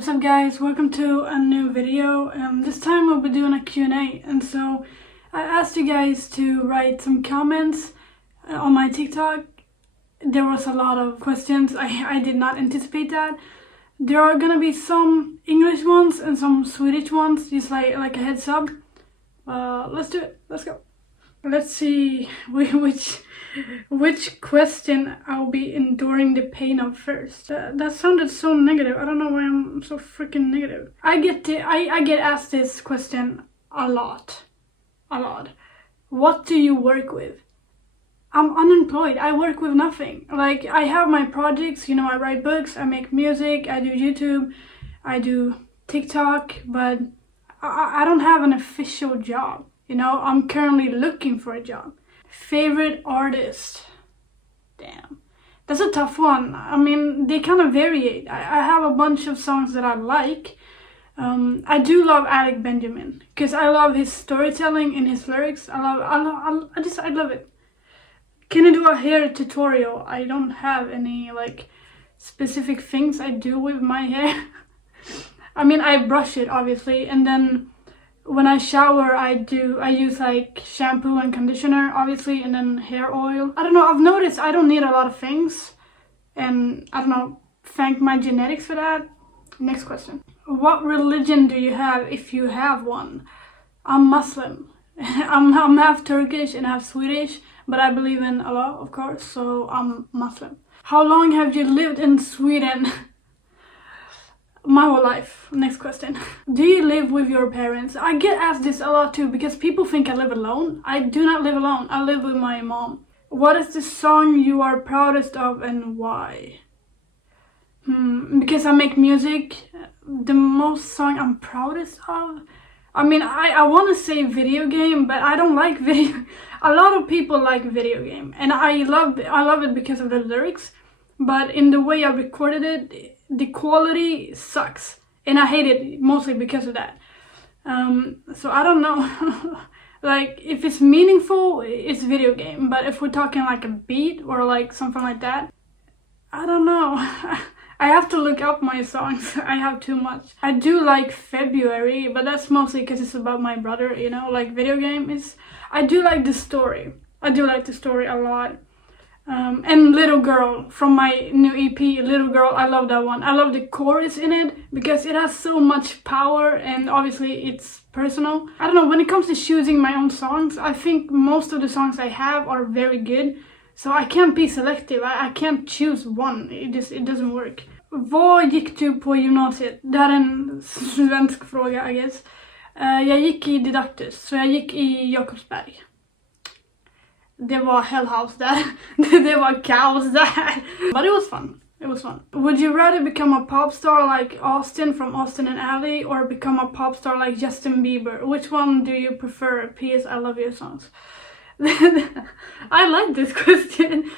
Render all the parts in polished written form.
What's up guys, welcome to a new video. This time we'll be doing a Q&A, and so I asked you guys to write some comments on my TikTok. There was a lot of questions. I did not anticipate that. There are gonna be some English ones and some Swedish ones, just like a heads up. Let's do it, let's go. Let's see which question I'll be enduring the pain of first. That sounded so negative. I don't know why I'm so freaking negative. I get asked this question a lot. What do you work with? I'm unemployed. I work with nothing. Like, I have my projects, you know, I write books, I make music, I do YouTube, I do TikTok, but I don't have an official job. You know, I'm currently looking for a job. Favorite artist? Damn. That's a tough one. I mean, they kind of vary. I have a bunch of songs that I like. I do love Alec Benjamin because I love his storytelling and his lyrics. I love it. Can I do a hair tutorial? I don't have any like specific things I do with my hair. I mean, I brush it obviously, and then when I shower, I use like shampoo and conditioner, obviously, and then hair oil. I don't know, I've noticed I don't need a lot of things. And I don't know, thank my genetics for that. Next question. What religion do you have if you have one? I'm Muslim. I'm half Turkish and half Swedish, but I believe in Allah, of course, so I'm Muslim. How long have you lived in Sweden? My whole life. Next question. Do you live with your parents? I get asked this a lot too because people think I live alone. I do not live alone. I live with my mom. What is the song you are proudest of and why? Because I make music. The most song I'm proudest of? I mean, I want to say video game, but I don't like video. A lot of people like video game, and I love it because of the lyrics, but in the way I recorded it, the quality sucks, and I hate it mostly because of that. So I don't know. Like, if it's meaningful, it's video game, but if we're talking like a beat or like something like that, I don't know. I have to look up my songs. I have too much. I do like February, but that's mostly because it's about my brother, you know, like video game is. I do like the story. I do like the story a lot. And Little Girl from my new EP, Little Girl, I love that one. I love the chorus in it because it has so much power and obviously it's personal. I don't know, when it comes to choosing my own songs, I think most of the songs I have are very good. So I can't be selective, I can't choose one, it doesn't work. Vad gick du på gymnasiet? Det här är en svensk fråga, I guess. Jag gick i Didaktus, så jag gick i Jakobsberg. Det var hell house där. Det var kaos där. But it was fun. It was fun. Would you rather become a pop star like Austin from Austin and Ally or become a pop star like Justin Bieber? Which one do you prefer? P.S. I love your songs. I like this question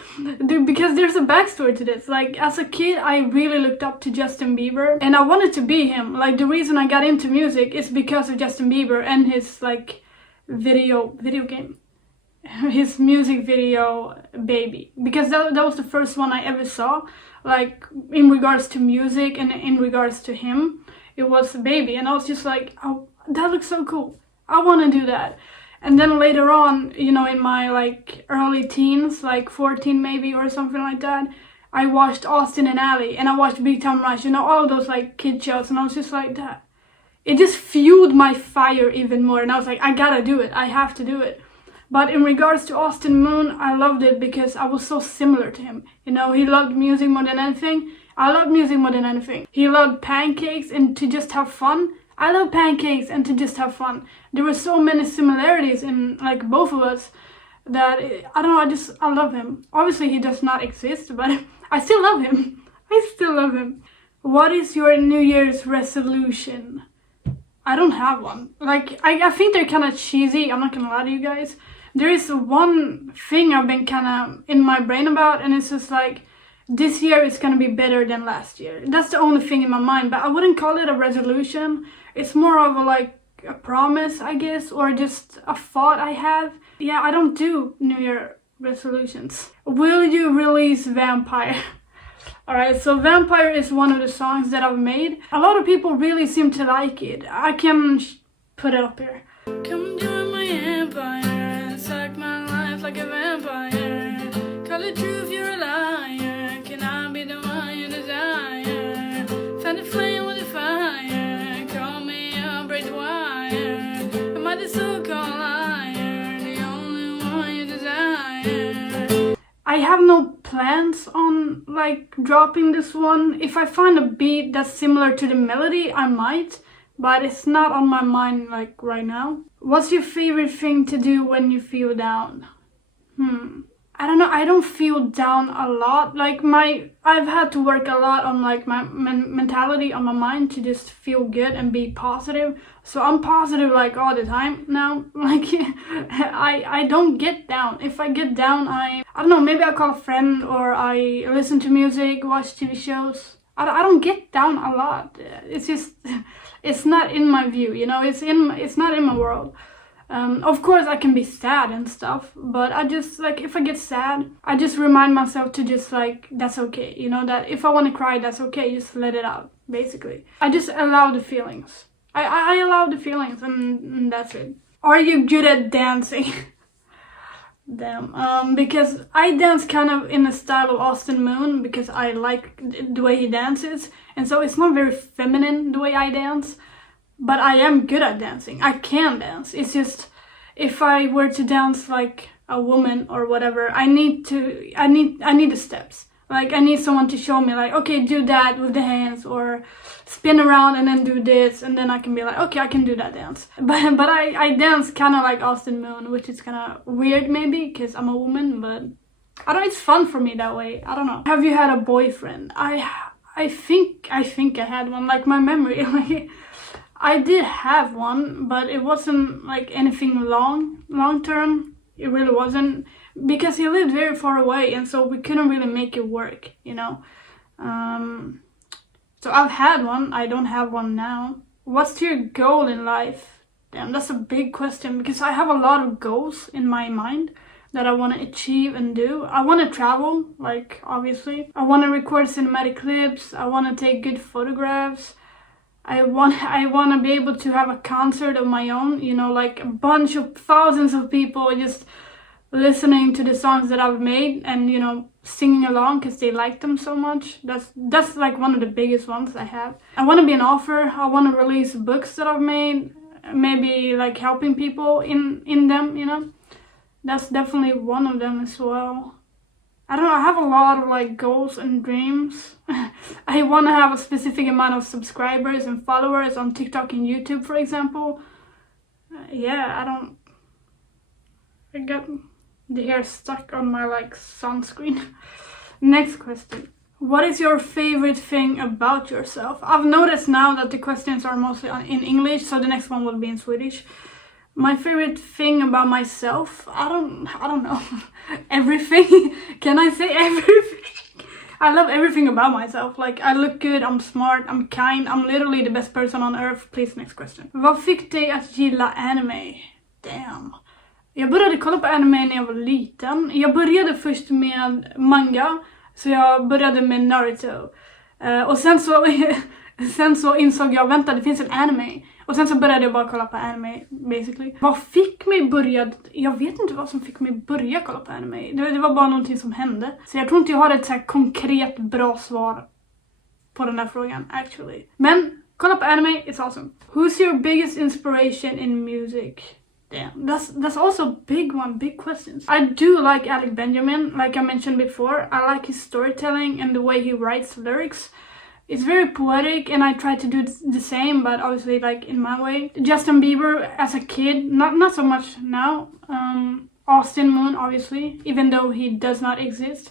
because there's a backstory to this. Like, as a kid, I really looked up to Justin Bieber and I wanted to be him. Like, the reason I got into music is because of Justin Bieber and his like video game. His music video Baby, because that was the first one I ever saw, like in regards to music and in regards to him. It was Baby, and I was just like, oh, that looks so cool, I want to do that. And then later on, you know, in my like early teens, like 14 maybe or something like that, I watched Austin and Ally and I watched Big Time Rush, you know, all those like kid shows, and I was just like, that it just fueled my fire even more, and I was like, I gotta do it, I have to do it. But in regards to Austin Moon, I loved it because I was so similar to him. You know, he loved music more than anything. I love music more than anything. He loved pancakes and to just have fun. I love pancakes and to just have fun. There were so many similarities in like both of us that, I don't know, I love him. Obviously he does not exist, but I still love him. I still love him. What is your New Year's resolution? I don't have one. Like, I think they're kind of cheesy, I'm not gonna lie to you guys. There is one thing I've been kind of in my brain about, and it's just like, this year is gonna be better than last year. That's the only thing in my mind, but I wouldn't call it a resolution. It's more of a promise, I guess, or just a thought I have. Yeah, I don't do New Year resolutions. Will you release Vampire? Alright, so Vampire is one of the songs that I've made. A lot of people really seem to like it. I can put it up here. Come join my empire, suck my life like a vampire. Call it true if you're a liar. Can I be the one you desire? Fan the flame with the fire. Call me up, break the wire. Am I the so-called liar? The only one you desire. I have no plans on like dropping this one. If I find a beat that's similar to the melody, I might, but it's not on my mind like right now. What's your favorite thing to do when you feel down? I don't know, I don't feel down a lot. Like I've had to work a lot on like my mentality, on my mind, to just feel good and be positive. So I'm positive like all the time now. Like I don't get down. If I get down, I don't know, maybe I call a friend or I listen to music, watch TV shows. I don't get down a lot. It's just, it's not in my view, you know, it's not in my world. Of course I can be sad and stuff, but I just like, if I get sad, I just remind myself to just like, that's okay, you know, that if I want to cry, that's okay, just let it out, basically. I just allow the feelings. I allow the feelings and that's it. Are you good at dancing? Damn, because I dance kind of in the style of Austin Moon, because I like the way he dances, and so it's not very feminine the way I dance. But I am good at dancing. I can dance. It's just, if I were to dance like a woman or whatever, I need the steps. Like I need someone to show me like, okay, do that with the hands, or spin around and then do this, and then I can be like, okay, I can do that dance. But I dance kind of like Austin Moon, which is kind of weird maybe because I'm a woman, but I don't. It's fun for me that way. I don't know. Have you had a boyfriend? I think I had one. Like my memory. Like, I did have one, but it wasn't like anything long term. It really wasn't, because he lived very far away, and so we couldn't really make it work, you know. So I've had one. I don't have one now. What's your goal in life? Damn, that's a big question, because I have a lot of goals in my mind that I want to achieve and do. I want to travel, like obviously. I want to record cinematic clips. I want to take good photographs. I want to be able to have a concert of my own, you know, like a bunch of thousands of people just listening to the songs that I've made and, you know, singing along because they like them so much. That's like one of the biggest ones I have. I want to be an author. I want to release books that I've made, maybe like helping people in them, you know. That's definitely one of them as well. I don't know, I have a lot of like goals and dreams. I want to have a specific amount of subscribers and followers on TikTok and YouTube, for example. Yeah, I got the hair stuck on my like sunscreen. Next question. What is your favorite thing about yourself? I've noticed now that the questions are mostly in English, so the next one will be in Swedish. My favorite thing about myself, I don't know. Everything. Can I say everything? I love everything about myself. Like, I look good, I'm smart, I'm kind, I'm literally the best person on earth. Please, next question. Vad fick dig att gilla anime? Damn. Jag började kolla på anime när jag var liten. Jag började först med manga, så jag började med Naruto. Och sen så insåg jag, vänta, det finns en anime. Och sen så började jag bara kolla på anime, basically. Vad fick mig börja? Jag vet inte vad som fick mig börja kolla på anime. Det var bara någonting som hände. Så jag tror inte jag har ett så här konkret bra svar på den där frågan, actually. Men kolla på anime, it's awesome. Who's your biggest inspiration in music? Damn, that's also a big one, big questions. I do like Alec Benjamin, like I mentioned before. I like his storytelling and the way he writes lyrics. It's very poetic, and I try to do the same, but obviously like in my way. Justin Bieber as a kid, not so much now. Austin Moon, obviously, even though he does not exist.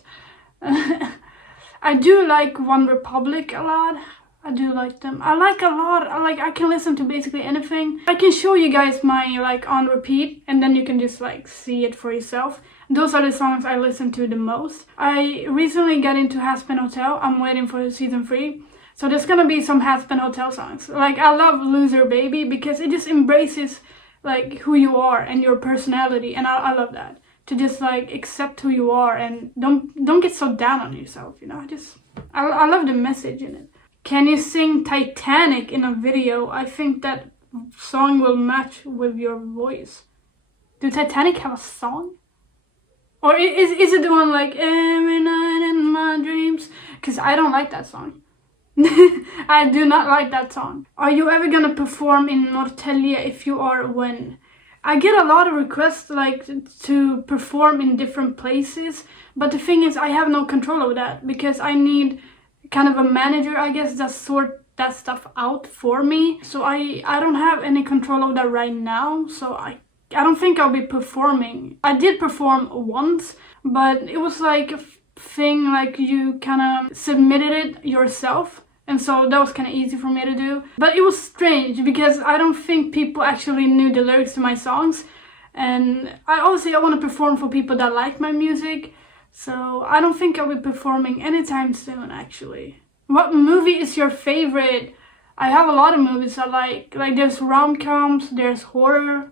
I do like One Republic a lot. I do like them. I like a lot. I can listen to basically anything. I can show you guys my like on repeat, and then you can just like see it for yourself. Those are the songs I listen to the most. I recently got into Hazbin Hotel. I'm waiting for season 3. So there's gonna be some Hazbin Hotel songs. Like, I love Loser Baby because it just embraces like who you are and your personality, and I love that. to just like accept who you are and don't get so down on yourself, you know. I love the message in it. Can you sing Titanic in a video? I think that song will match with your voice. Do Titanic have a song? Or is it the one like every night in my dreams? Because I don't like that song. I do not like that song. Are you ever gonna perform in Norrtälje? If you are, when? I get a lot of requests like to perform in different places, but the thing is I have no control over that because I need kind of a manager, I guess, that sort that stuff out for me. So I don't have any control over that right now, so I don't think I'll be performing. I did perform once, but it was like a thing like you kind of submitted it yourself, and so that was kind of easy for me to do. But it was strange because I don't think people actually knew the lyrics to my songs, and I want to perform for people that like my music, so I don't think I'll be performing anytime soon actually. What movie is your favorite? I have a lot of movies I like there's rom-coms, there's horror.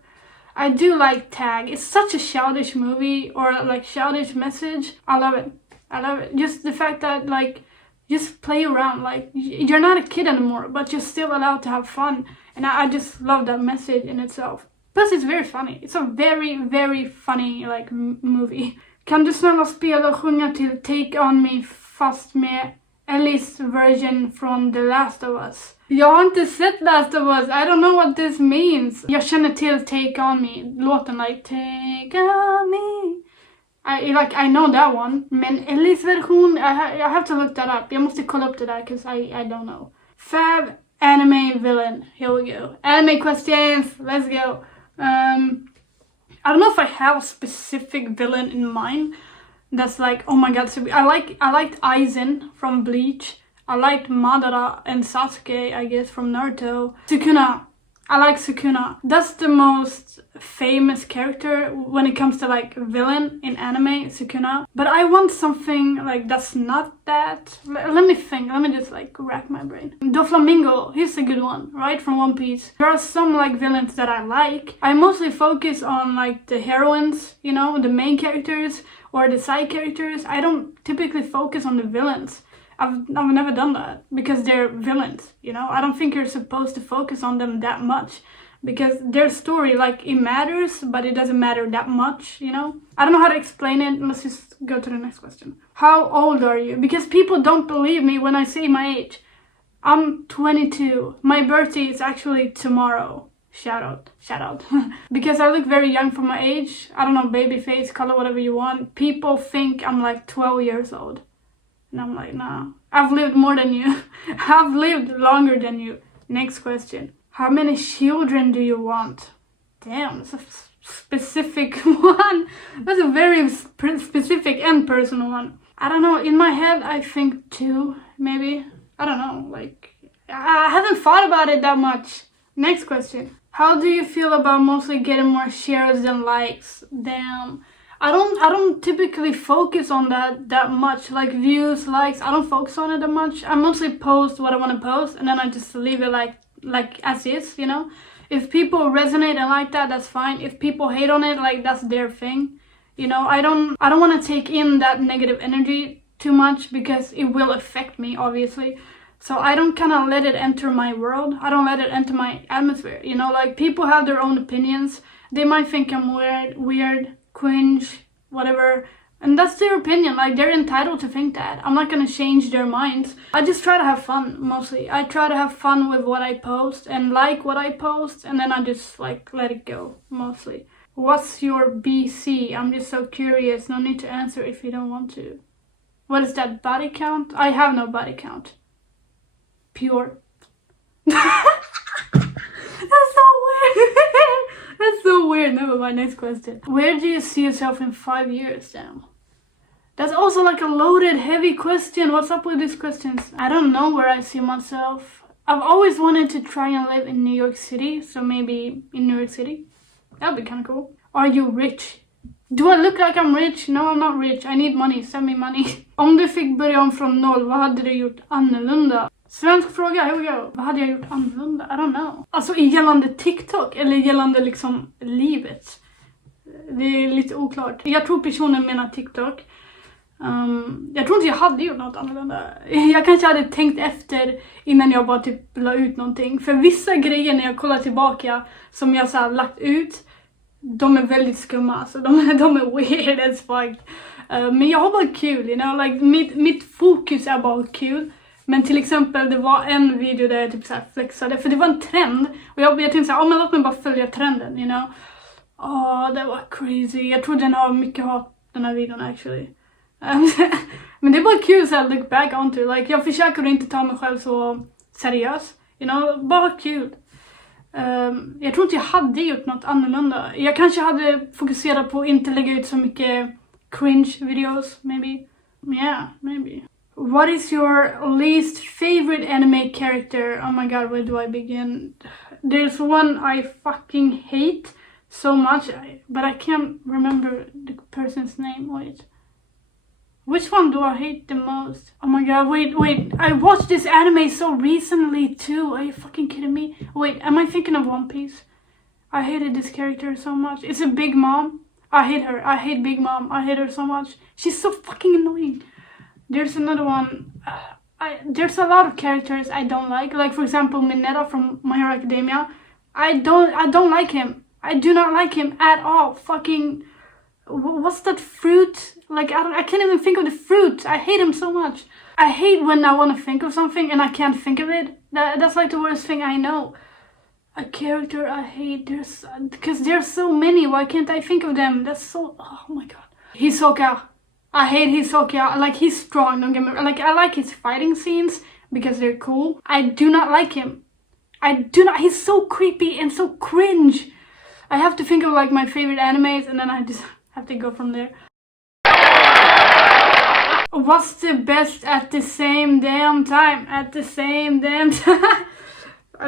I do like Tag. It's such a childish movie, or like childish message. I love it. Just the fact that like, just play around. Like, you're not a kid anymore, but you're still allowed to have fun. And I just love that message in itself. Plus it's very funny. It's a very, very funny like movie. Kan du snälla spela och sjunga till Take On Me fast med Ellie's version från The Last of Us? Jag har inte sett Last of Us. I don't know what this means. Jag känner till Take On Me. Låten like Take On Me. I know that one. Men Ellie's version, I have to look that up. Jag måste kolla upp det där because I don't know. Fab anime villain. Here we go. Anime questions. Let's go. I don't know if I have a specific villain in mind that's like, oh my god. So I liked Aizen from Bleach. I liked Madara and Sasuke, I guess, from Naruto. Sukuna. I like Sukuna. That's the most famous character when it comes to like villain in anime, Sukuna. But I want something like that's not that. Let me think. Let me just like rack my brain. Doflamingo, he's a good one, right? From One Piece. There are some like villains that I like. I mostly focus on like the heroines, you know, the main characters or the side characters. I don't typically focus on the villains. I've never done that because they're villains, you know. I don't think you're supposed to focus on them that much because their story, like, it matters, but it doesn't matter that much, you know. I don't know how to explain it. Let's just go to the next question. How old are you? Because people don't believe me when I say my age. I'm 22. My birthday is actually tomorrow. Shout out. Because I look very young for my age. I don't know, baby face, color, whatever you want. People think I'm like 12 years old. And I'm like, nah, I've lived more than you. I've lived longer than you. Next question. How many children do you want? Damn, that's a specific one. That's a very specific and personal one. I don't know, in my head I think 2, maybe. I don't know, like, I haven't thought about it that much. Next question. How do you feel about mostly getting more shares than likes? Damn. I don't typically focus on that much, like views, likes. I don't focus on it that much. I mostly post what I want to post, and then I just leave it like as is, you know. If people resonate and like that, that's fine. If people hate on it, like, that's their thing, you know. I don't want to take in that negative energy too much because it will affect me, obviously. So I don't kind of let it enter my world. I don't let it enter my atmosphere, you know. Like, people have their own opinions. They might think I'm weird, cringe, whatever, and that's their opinion. Like, they're entitled to think that. I'm not gonna change their minds. I just try to have fun, mostly. I try to have fun with what I post and like what I post, and then I just like let it go, mostly. What's your BC? I'm just so curious. No need to answer if you don't want to. What is that, body count? I have no body count. Pure. That's so weird. That's so weird. Never mind, next question. Where do you see yourself in 5 years, Sam? That's also like a loaded, heavy question. What's up with these questions? I don't know where I see myself. I've always wanted to try and live in New York City, so maybe in New York City. That'd be kind of cool. Are you rich? Do I look like I'm rich? No, I'm not rich. I need money. Send me money. Om du fick börja om från noll, vad hade du gjort annorlunda? Svensk fråga, here we go. Vad hade jag gjort annorlunda? I don't know. Alltså gällande TikTok eller gällande liksom livet? Det är lite oklart. Jag tror personen menar TikTok. Jag tror inte jag hade gjort något annorlunda. Jag kanske hade tänkt efter innan jag bara typ la ut någonting. För vissa grejer när jag kollar tillbaka som jag så här lagt ut, de är väldigt skumma. Alltså de är weird as fuck. Men jag har bara kul, you know? Like, mitt fokus är bara kul. Men till exempel det var en video där jag typ så här flexade. För det var en trend. Och jag tänkte så här, men låt mig bara följa trenden, you know? Det var crazy. Jag tror den har mycket hat, den här videon actually. Men det var kul så här look back onto. Like, jag försöker inte ta mig själv så seriös. You know, bara kul. Jag tror inte jag hade gjort något annorlunda. Jag kanske hade fokuserat på att inte lägga ut så mycket cringe videos, maybe. Yeah, maybe. What is your least favorite anime character? Oh my god, where do I begin? There's one I fucking hate so much, but I can't remember the person's name. Wait. Which one do I hate the most? Oh my god, wait. I watched this anime so recently too. Are you fucking kidding me? Wait, am I thinking of One Piece? I hated this character so much. It's a Big Mom. I hate her. I hate Big Mom. I hate her so much. She's so fucking annoying. There's another one. There's a lot of characters I don't like. Like for example, Mineta from My Hero Academia. I don't like him. I do not like him at all. Fucking, what's that fruit? Like, I can't even think of the fruit. I hate him so much. I hate when I want to think of something and I can't think of it. That's like the worst thing I know. A character I hate, because there's so many. Why can't I think of them? That's so, oh my god. Hisoka. I hate Hisoka. Like, he's strong, don't get me wrong. Like, I like his fighting scenes because they're cool. I do not like him. He's so creepy and so cringe. I have to think of like my favorite animes and then I just have to go from there. What's the best at the same damn time? At the same damn time.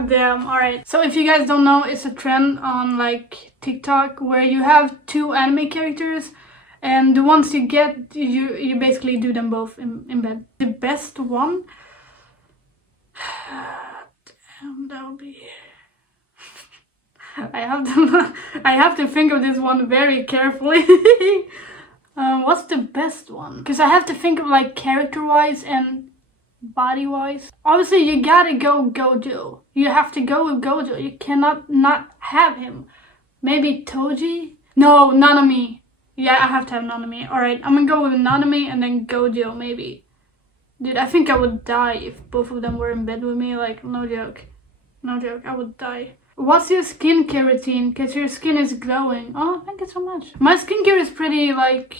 Damn, alright. So if you guys don't know, it's a trend on like TikTok where you have two anime characters and the ones you get, you basically do them both in bed. The best one? Damn, that'll be... I have to think of this one very carefully. What's the best one? Because I have to think of like character-wise and body-wise. Obviously, you gotta go Gojo. You have to go with Gojo. You cannot not have him. Maybe Toji? No, Nanami. Yeah, I have to have Nanami. Alright, I'm gonna go with Nanami and then Gojo, maybe. Dude, I think I would die if both of them were in bed with me. Like, no joke. No joke, I would die. What's your skincare routine? Because your skin is glowing. Oh, thank you so much. My skincare is pretty, like,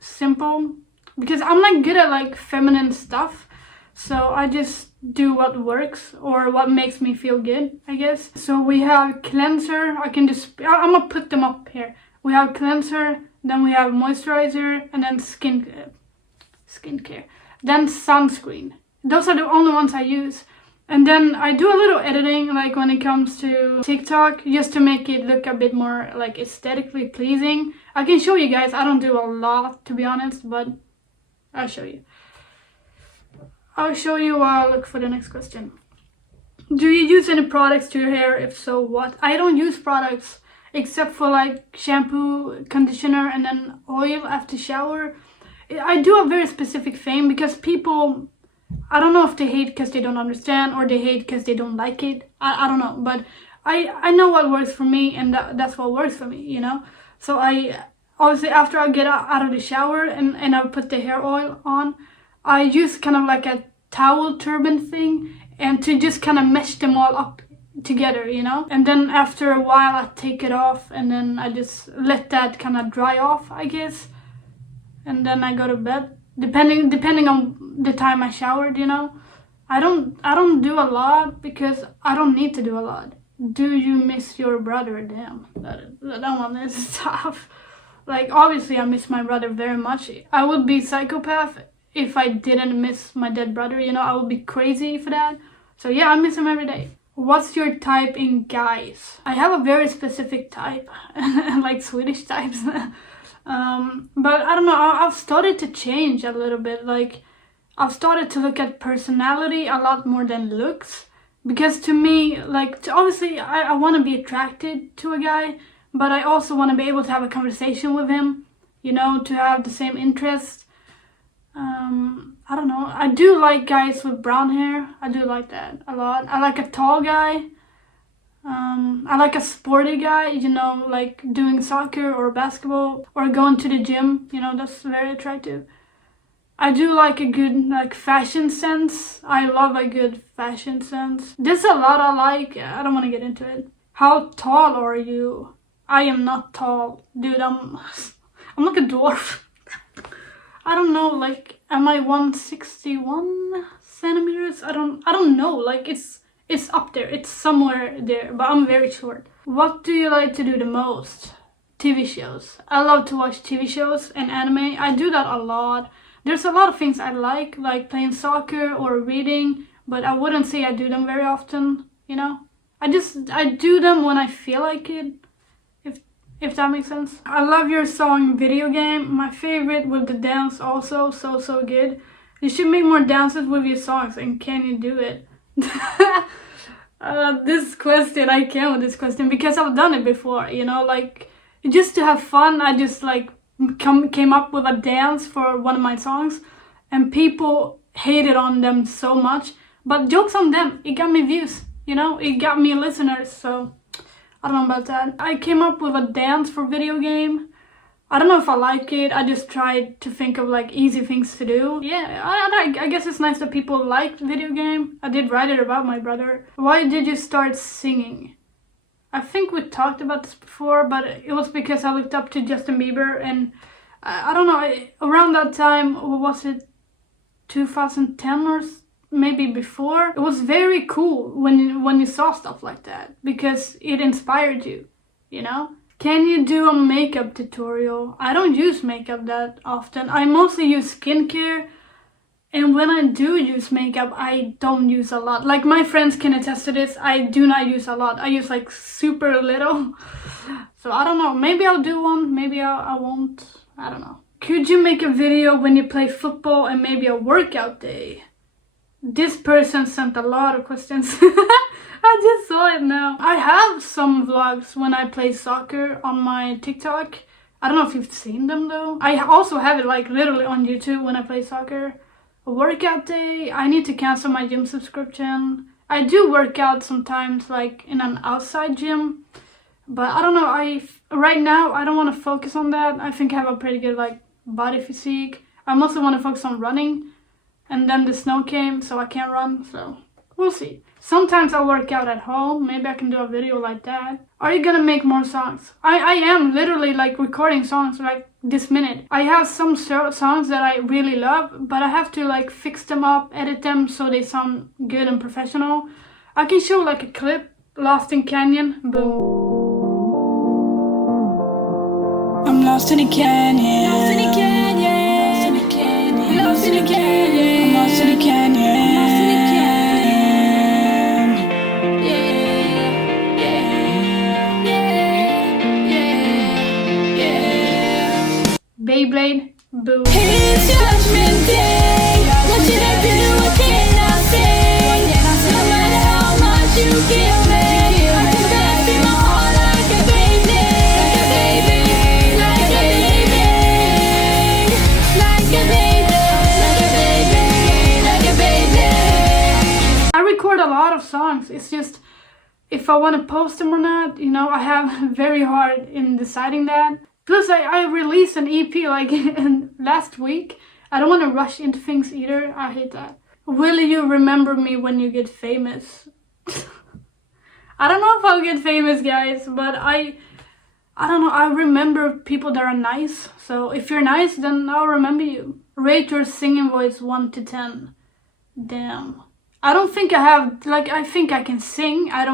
simple. Because I'm not good at, like, feminine stuff. So I just do what works or what makes me feel good, I guess. So we have cleanser. I'm gonna put them up here. We have cleanser, then we have moisturizer, and then skincare. Then sunscreen. Those are the only ones I use. And then I do a little editing, like when it comes to TikTok, just to make it look a bit more like aesthetically pleasing. I can show you guys. I don't do a lot, to be honest, but I'll show you. I'll show you while I look for the next question. Do you use any products to your hair? If so, what? I don't use products except for like shampoo, conditioner, and then oil after shower. I do a very specific thing because people... I don't know if they hate because they don't understand or they hate because they don't like it. I don't know, but I know what works for me and that's what works for me, you know? So I, obviously after I get out of the shower and I put the hair oil on, I use kind of like a towel turban thing and to just kind of mesh them all up together, you know? And then after a while I take it off and then I just let that kind of dry off, I guess. And then I go to bed. Depending on the time I showered, you know. I don't do a lot because I don't need to do a lot. Do you miss your brother? Damn, that one is tough. Like, obviously I miss my brother very much. I would be psychopath if I didn't miss my dead brother, you know. I would be crazy for that. So yeah, I miss him every day. What's your type in guys? I have a very specific type, like Swedish types. But I don't know, I've started to change a little bit. Like, I've started to look at personality a lot more than looks. Because to me, like, obviously I want to be attracted to a guy, but I also want to be able to have a conversation with him, you know, to have the same interests. I don't know. I do like guys with brown hair. I do like that a lot. I like a tall guy. I like a sporty guy, you know, like doing soccer or basketball or going to the gym, you know, that's very attractive. I do like a good like fashion sense. I love a good fashion sense. There's a lot I like. I don't want to get into it. How tall are you? I am not tall, dude. I'm like a dwarf. I don't know, like, am I 161 centimeters? I don't know, like, it's up there, it's somewhere there, but I'm very short. What do you like to do the most? TV shows. I love to watch TV shows and anime. I do that a lot. There's a lot of things I like playing soccer or reading, but I wouldn't say I do them very often, you know? I do them when I feel like it. If that makes sense. I love your song Video Game. My favorite with the dance also, so good. You should make more dances with your songs, and can you do it? This question, I can with this question because I've done it before, you know, like just to have fun. I just like came up with a dance for one of my songs and people hated on them so much, but jokes on them, it got me views, you know, it got me listeners, so I don't know about that. I came up with a dance for Video Game. I don't know if I like it. I just tried to think of like easy things to do. Yeah, I guess it's nice that people like Video Game. I did write it about my brother. Why did you start singing? I think we talked about this before, but it was because I looked up to Justin Bieber, and I don't know, around that time, what was it, 2010 or maybe before? It was very cool when you saw stuff like that because it inspired you, you know? Can you do a makeup tutorial? I don't use makeup that often. I mostly use skincare, and when I do use makeup, I don't use a lot. Like my friends can attest to this, I do not use a lot. I use like super little. So I don't know, maybe I'll do one, maybe I won't. I don't know. Could you make a video when you play football and maybe a workout day? This person sent a lot of questions. I just saw it now. I have some vlogs when I play soccer on my TikTok. I don't know if you've seen them though. I also have it like literally on YouTube when I play soccer. A workout day, I need to cancel my gym subscription. I do work out sometimes like in an outside gym. But I don't know, right now I don't want to focus on that. I think I have a pretty good like body physique. I mostly want to focus on running. And then the snow came, so I can't run, so we'll see. Sometimes I'll work out at home. Maybe I can do a video like that. Are you gonna make more songs? I am literally like recording songs like this minute. I have some songs that I really love, but I have to like fix them up, edit them so they sound good and professional. I can show like a clip, Lost in Canyon, boom. I'm lost in a canyon. Lost in a canyon. Lost in a canyon. Lost in a canyon. I'm lost in a canyon. I'm lost in a canyon. Yeah, yeah, yeah, yeah. Beyblade, boom. It's judgment day. What should I do? What can I say? No matter how much you kill me, I can grasp in my heart like a baby, like a baby, like a baby, like a baby, like a baby. I record a lot of songs. It's just if I want to post them or not, you know, I have very hard in deciding that. Plus, I released an EP like last week. I don't want to rush into things either. I hate that. Will you remember me when you get famous? I don't know if I'll get famous, guys, but I don't know. I remember people that are nice. So if you're nice, then I'll remember you. Rate your singing voice 1 to 10. Damn. I don't think I have, like, I think I can sing. I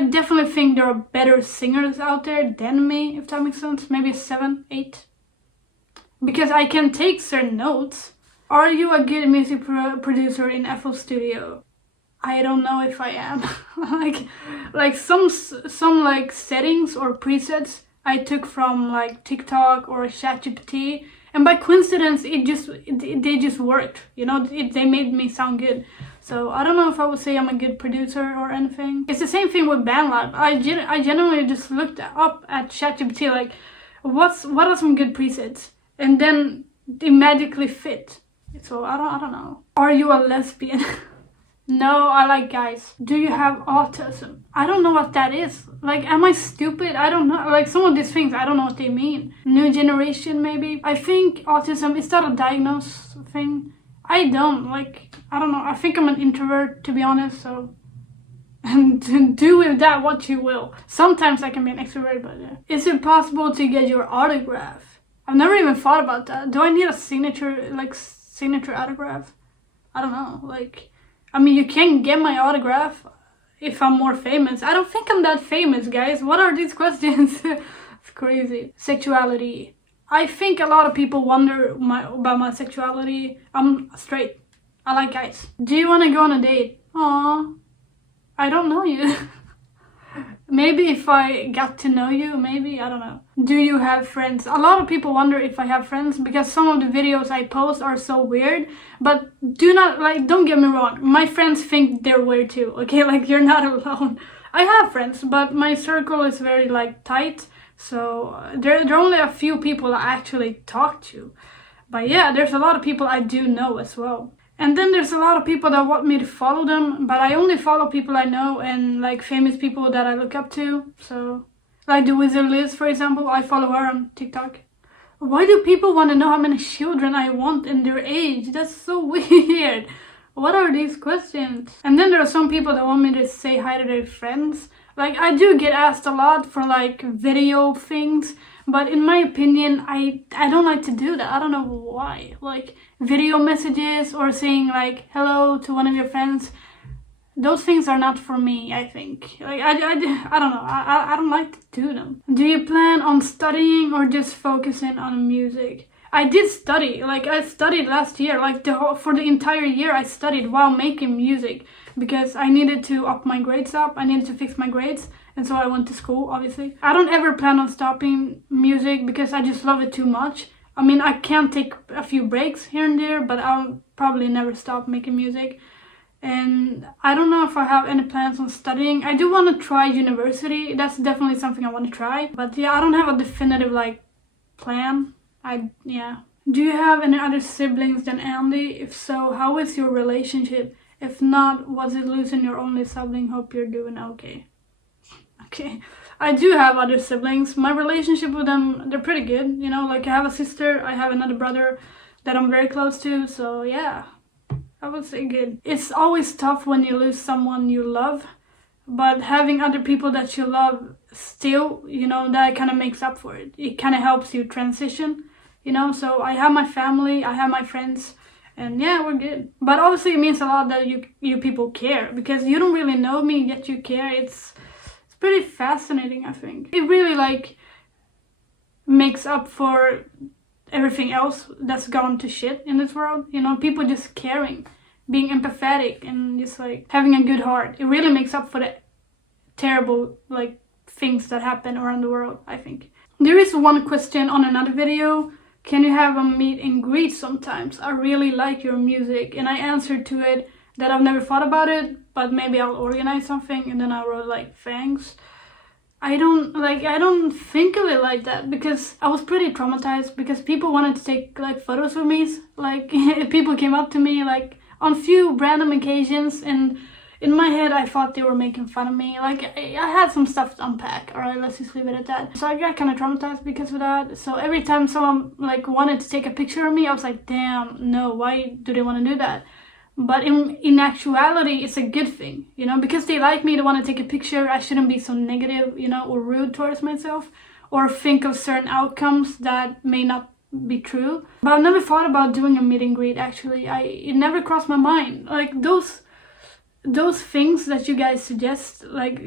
definitely think there are better singers out there than me, if that makes sense. Maybe 7, 8. Because I can take certain notes. Are you a good music producer in FL Studio? I don't know if I am. like some like settings or presets I took from like TikTok or ChatGPT, and by coincidence they just worked. You know, they made me sound good. So I don't know if I would say I'm a good producer or anything. It's the same thing with BandLab. I genuinely just looked up at ChatGPT like, what are some good presets? And then they magically fit. So I don't know. Are you a lesbian? No, I like guys. Do you have autism? I don't know what that is. Like, am I stupid? I don't know. Like, some of these things, I don't know what they mean. New generation, maybe? I think autism, is that a diagnosed thing? I don't. Like, I don't know. I think I'm an introvert, to be honest, so... And do with that what you will. Sometimes I can be an extrovert, but yeah. Is it possible to get your autograph? I've never even thought about that. Do I need a signature autograph? I don't know. Like... I mean, you can get my autograph if I'm more famous. I don't think I'm that famous, guys. What are these questions? It's crazy. Sexuality. I think a lot of people wonder about my sexuality. I'm straight. I like guys. Do you want to go on a date? Aww. I don't know you. Maybe if I got to know you, maybe, I don't know. Do you have friends? A lot of people wonder if I have friends because some of the videos I post are so weird. But don't get me wrong. My friends think they're weird too, okay? Like, you're not alone. I have friends, but my circle is very, like, tight. So there are only a few people I actually talk to. But yeah, there's a lot of people I do know as well. And then there's a lot of people that want me to follow them, but I only follow people I know and like famous people that I look up to. So, like the Wizard Liz, for example, I follow her on TikTok. Why do people want to know how many children I want and their age? That's so weird. What are these questions? And then there are some people that want me to say hi to their friends. Like, I do get asked a lot for like video things, but in my opinion, I don't like to do that. I don't know why. Like, video messages or saying like hello to one of your friends, those things are not for me, I think. Like, I don't know. I don't like to do them. Do you plan on studying or just focusing on music? I did study. Like, I studied last year. Like, for the entire year I studied while making music because I needed to up my grades up. I needed to fix my grades. And so I went to school, obviously. I don't ever plan on stopping music because I just love it too much. I mean, I can take a few breaks here and there, but I'll probably never stop making music. And I don't know if I have any plans on studying. I do want to try university. That's definitely something I want to try. But yeah, I don't have a definitive, like, plan. Yeah. Do you have any other siblings than Andy? If so, how is your relationship? If not, was it losing your only sibling? Hope you're doing okay. Okay. I do have other siblings. My relationship with them, they're pretty good. You know, like, I have a sister, I have another brother that I'm very close to. So yeah, I would say good. It's always tough when you lose someone you love. But having other people that you love still, you know, that kind of makes up for it. It kind of helps you transition, you know. So I have my family, I have my friends, and yeah, we're good. But obviously it means a lot that you people care, because you don't really know me, yet you care. It's pretty fascinating, I think. It really, like, makes up for everything else that's gone to shit in this world. You know, people just caring, being empathetic, and just, like, having a good heart. It really makes up for the terrible, like, things that happen around the world, I think. There is one question on another video. Can you have a meet and greet sometimes? I really like your music. And I answered to it that I've never thought about it, but maybe I'll organize something. And then I wrote, like, thanks. I don't think of it like that, because I was pretty traumatized because people wanted to take, like, photos with me. Like, people came up to me, like, on few random occasions, and in my head I thought they were making fun of me. Like, I had some stuff to unpack. Alright, let's just leave it at that. So I got kind of traumatized because of that. So every time someone, like, wanted to take a picture of me, I was like, damn, no, why do they want to do that? But in actuality, it's a good thing, you know, because they like me, they want to take a picture. I shouldn't be so negative, you know, or rude towards myself, or think of certain outcomes that may not be true. But I've never thought about doing a meet and greet, actually. It never crossed my mind. Like, those things that you guys suggest, like,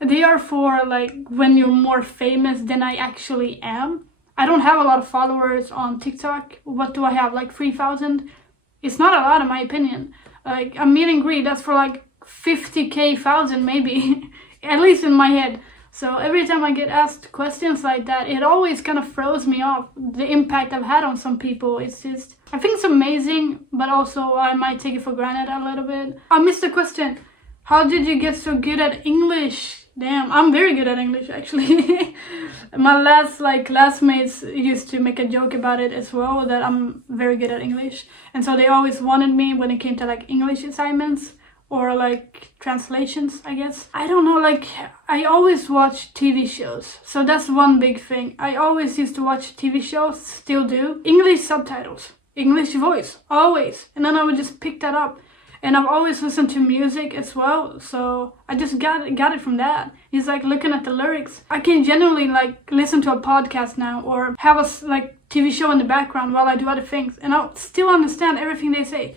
they are for, like, when you're more famous than I actually am. I don't have a lot of followers on TikTok. What do I have, like 3,000? It's not a lot, in my opinion. Like, a meet and greet, that's for like 50,000 maybe, at least in my head. So every time I get asked questions like that, it always kind of throws me off. The impact I've had on some people, it's just, I think it's amazing, but also I might take it for granted a little bit. I missed the question. How did you get so good at English? Damn, I'm very good at English actually. My classmates used to make a joke about it as well, that I'm very good at English. And so they always wanted me when it came to like English assignments or like translations, I guess. I don't know, like I always watch TV shows. So that's one big thing. I always used to watch TV shows, still do. English subtitles, English voice, always. And then I would just pick that up. And I've always listened to music as well, so I just got it from that. It's like looking at the lyrics. I can genuinely like listen to a podcast now or have a like TV show in the background while I do other things, and I'll still understand everything they say.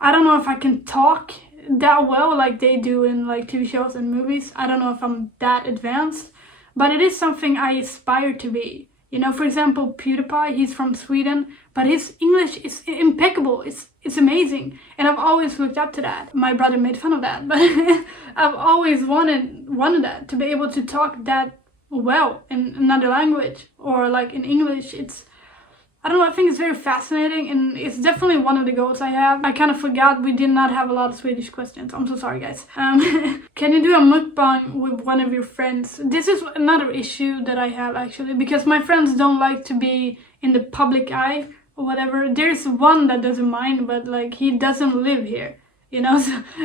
I don't know if I can talk that well like they do in like TV shows and movies. I don't know if I'm that advanced, but it is something I aspire to be. You know, for example, PewDiePie, he's from Sweden, but his English is impeccable. It's amazing. And I've always looked up to that. My brother made fun of that, but I've always wanted that, to be able to talk that well in another language or like in English. I don't know, I think it's very fascinating, and it's definitely one of the goals I have. I kind of forgot we did not have a lot of Swedish questions. I'm so sorry, guys. Can you do a mukbang with one of your friends? This is another issue that I have actually, because my friends don't like to be in the public eye or whatever. There's one that doesn't mind, but like he doesn't live here, you know?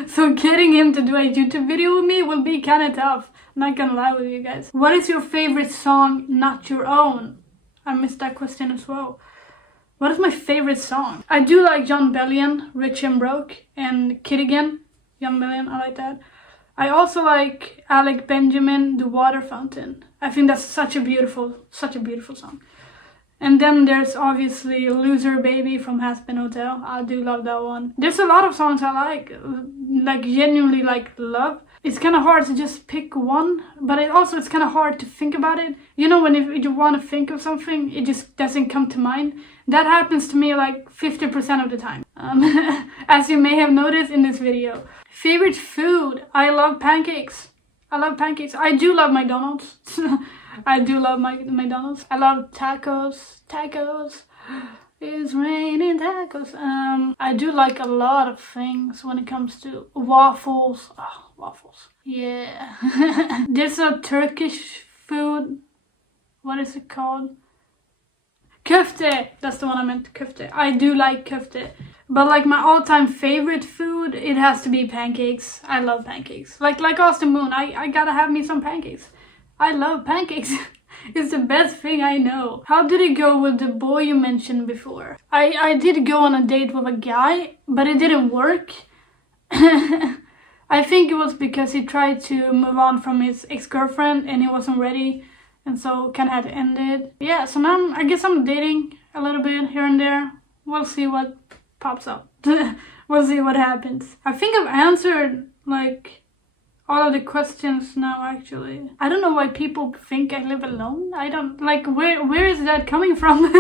So getting him to do a YouTube video with me will be kind of tough. Not gonna lie with you guys. What is your favorite song, not your own? I missed that question as well. What is my favorite song? I do like John Bellion, Rich and Broke, and Kid Again. John Bellion, I like that. I also like Alec Benjamin, The Water Fountain. I think that's such a beautiful song. And then there's obviously Loser Baby from Aspen Hotel. I do love that one. There's a lot of songs I like genuinely like love. It's kind of hard to just pick one, but it's kind of hard to think about it. You know, when you want to think of something, it just doesn't come to mind. That happens to me like 50% of the time, as you may have noticed in this video. Favorite food? I love pancakes. I do love McDonald's. I do love McDonald's. I love tacos. It's raining tacos. I do like a lot of things when it comes to waffles. Oh, waffles. Yeah. There's a Turkish food. What is it called? Köfte. That's the one I meant. Köfte. I do like köfte. But like my all-time favorite food, it has to be pancakes. I love pancakes. Like Austin Moon, I gotta have me some pancakes. I love pancakes. It's the best thing I know. How did it go with the boy you mentioned before? I did go on a date with a guy, but it didn't work. I think it was because he tried to move on from his ex-girlfriend and he wasn't ready, and so kind of had to end it. Yeah, so now I guess I'm dating a little bit here and there. We'll see what pops up. We'll see what happens. I think I've answered like all of the questions now, actually. I don't know why people think I live alone. I don't, like, where is that coming from?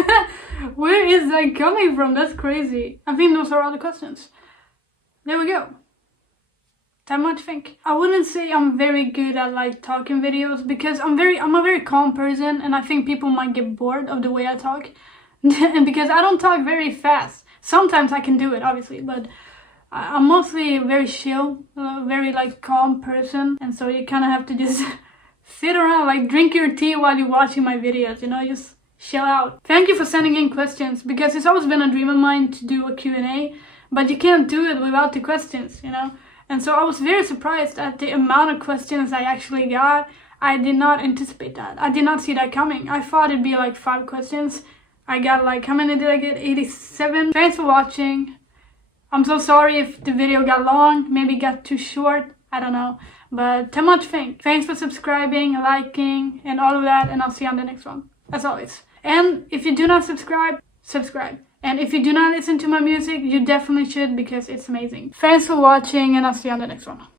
Where is that coming from? That's crazy. I think those are all the questions. There we go. That much think. I wouldn't say I'm very good at like talking videos, because I'm a very calm person, and I think people might get bored of the way I talk. And because I don't talk very fast. Sometimes I can do it, obviously, but I'm mostly very chill, very like calm person, and so you kind of have to just sit around, like drink your tea while you're watching my videos, you know, just chill out. Thank you for sending in questions, because it's always been a dream of mine to do a Q&A, but you can't do it without the questions, you know. And so I was very surprised at the amount of questions I actually got. I did not anticipate that. I did not see that coming. I thought it'd be like 5 questions. I got like, how many did I get? 87. Thanks for watching. I'm so sorry if the video got long, maybe got too short, I don't know. But too much think. Thanks for subscribing, liking, and all of that, and I'll see you on the next one, as always. And if you do not subscribe, subscribe. And if you do not listen to my music, you definitely should, because it's amazing. Thanks for watching, and I'll see you on the next one.